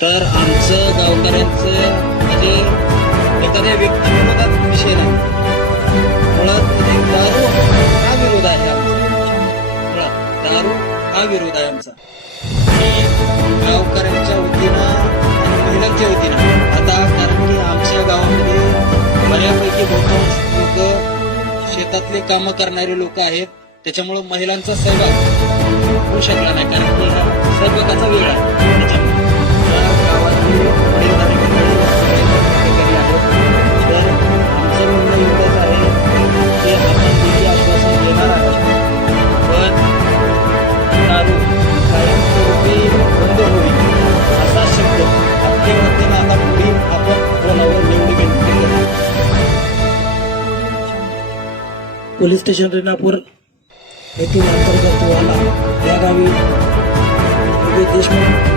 तर आमचं गावकऱ्यांचं म्हणजे एखाद्या व्यक्तीविरोधात विषय नाही, मुळात म्हणजे दारू हा विरोध आहे आमचा. मुळात दारू हा विरोध आहे आमचा. गावकऱ्यांच्या वतीनं आणि महिलांच्या वतीनं आता, कारण की आमच्या गावामध्ये बऱ्यापैकी बहुतांश लोक शेतातले कामं करणारे लोक आहेत, त्याच्यामुळे महिलांचा सहभाग होऊ शकला नाही, कारण की हा स्वयंपाकाचा वेळ आहे. त्याच्यामुळे गावातले वडीलधारी मंडळी सगळे आहेत. तर आमचं म्हणणं एवढंच आहे की आपण देखील आश्वासन देणार आहोत, पण दारू कायमस्वरूपी बंद होईल असा शब्द आपल्या वतीनं आता पुढे आपण बोलावं एवढी विनंती करतो. पोलीस स्टेशन रेणापूर येथील अंतर्गत वाला या गावी देशमुख